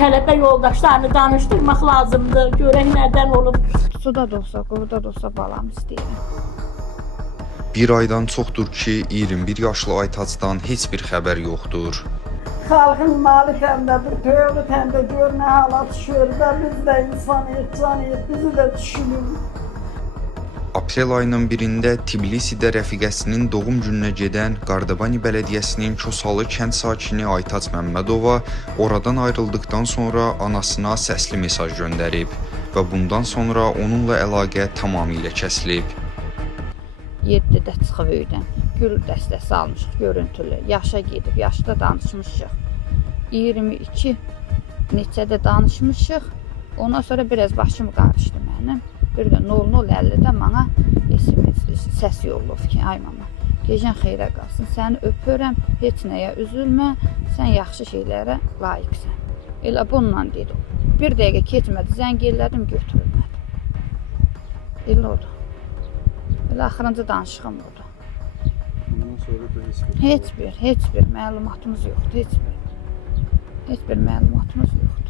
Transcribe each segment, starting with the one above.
tələbə yoldaşlarını danışdırmaq lazımdır. Görək nədən olub. Suda da olsa, quruda da olsa balam istəyirəm. Bir aydan çoxdur ki, 21 yaşlı Aytacdan heç bir xəbər yoxdur. Xalqın malı təndədir, tövbə təndə gör nə hala düşür və biz də insanıyıq, canıyıq, bizi də düşünür. Aprel ayının 1-də Tbilisidə rəfiqəsinin doğum gününə gedən Qardabani bələdiyyəsinin Kosalı kənd sakini Aytac Məmmədova oradan ayrıldıqdan sonra anasına səsli mesaj göndərib və bundan sonra onunla əlaqə tamamilə kəsilib. 7-də çıxıb evdən, gül dəstəsi almışıq görüntülü, yaşa gedib, yaşda danışmışıq. 22 neçədə danışmışıq, ondan sonra biraz başım qarışdı mənim. Bir də 00:50-də mənə SMS səs yollub ki, ay mama, gecən xeyrə qalsın, səni öpürəm, heç nəyə üzülmə, sən yaxşı şeylərə layiqsən. Elə bununla dedim. Bir dəqiqə keçmədi, zəng elədim, götürülmədi. Elə oldu. Elə axırıncı danışığım oldu. Ondan sonra da Heç bir məlumatımız yoxdur, heç bir məlumatımız yoxdur.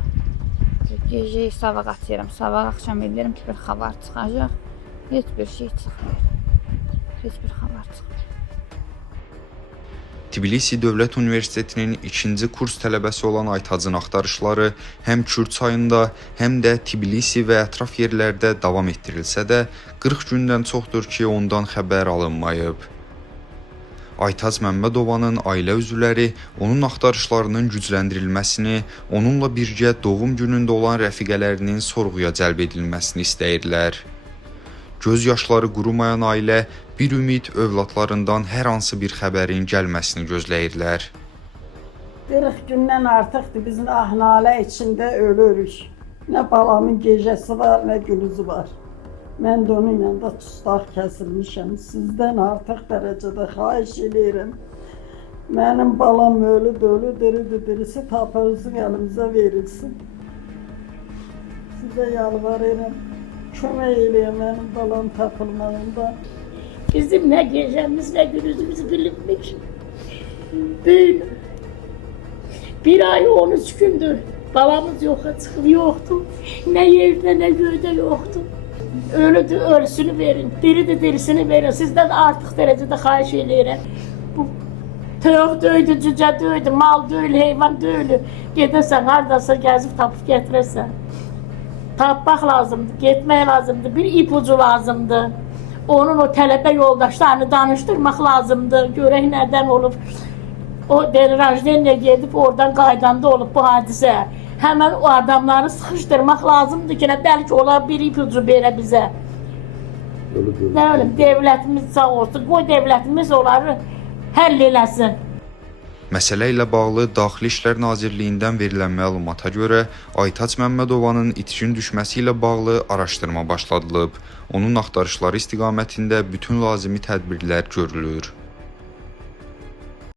Gecəyi sabah atıram, sabah axşam eləyirəm ki, bir xəbər çıxacaq. Heç bir şey çıxmır. Heç bir xəbər çıxmır. Tbilisi Dövlət Universitetinin 2-ci kurs tələbəsi olan Aytacın axtarışları həm Kür çayında, həm də Tbilisi və ətraf yerlərdə davam etdirilsə də, 40 gündən çoxdur ki, ondan xəbər alınmayıb. Aytac Məmmədovanın ailə üzvləri onun axtarışlarının gücləndirilməsini, onunla birgə doğum günündə olan rəfiqələrinin sorğuya cəlb edilməsini istəyirlər. Göz yaşları qurumayan ailə bir ümid övladlarından hər hansı bir xəbərin gəlməsini gözləyirlər. 40 gündən artıqdır biz ah-nalə içində ölürük. Nə balamın gecəsi var, nə günüzü var. Mən də onun yanında tustaq kəsilmişəm. Sizdən artıq dərəcədə xahiş edirəm. Mənim balam ölü, dirisi tapılsın, əlimizə verilsin. Sizə yalvarıram, kömək eləyin mənim balam tapılmağında. Bizim nə gecəmiz, nə günümüz bilinmiş. Böyün. Bir ay 13 gündür balamız yoxa çıxıb yoxdur. Nə yerdə, nə göydə yoxdur. Ölüdür, ölüsünü verin, diridir, dirisini verin. Sizdən artıq dərəcədə xahiş edirəm. Bu toyuq döydü, cücə döydü, mal döylü, heyvan döylü. Gedəsən, haradasa gəzib tapıb gətirəsən. Tapmaq lazımdır, getmək lazımdır, bir ipucu lazımdır. Onun o tələbə yoldaşlarını danışdırmaq lazımdır. Görək nədən olub. O Rajdenlə gedib oradan qaydanda olub bu hadisə. Həmən o adamları sıxışdırmaq lazımdır ki, bəlkə olar bir ipucu verə bizə. Nə bilim, devlətimiz sağ olsun, qoy devlətimiz onları həll eləsin. Məsələ ilə bağlı Daxili İşlər Nazirliyindən verilən məlumata görə Aytac Məmmədovanın itkin düşməsi ilə bağlı araşdırma başladılıb. Onun axtarışları istiqamətində bütün lazımi tədbirlər görülür.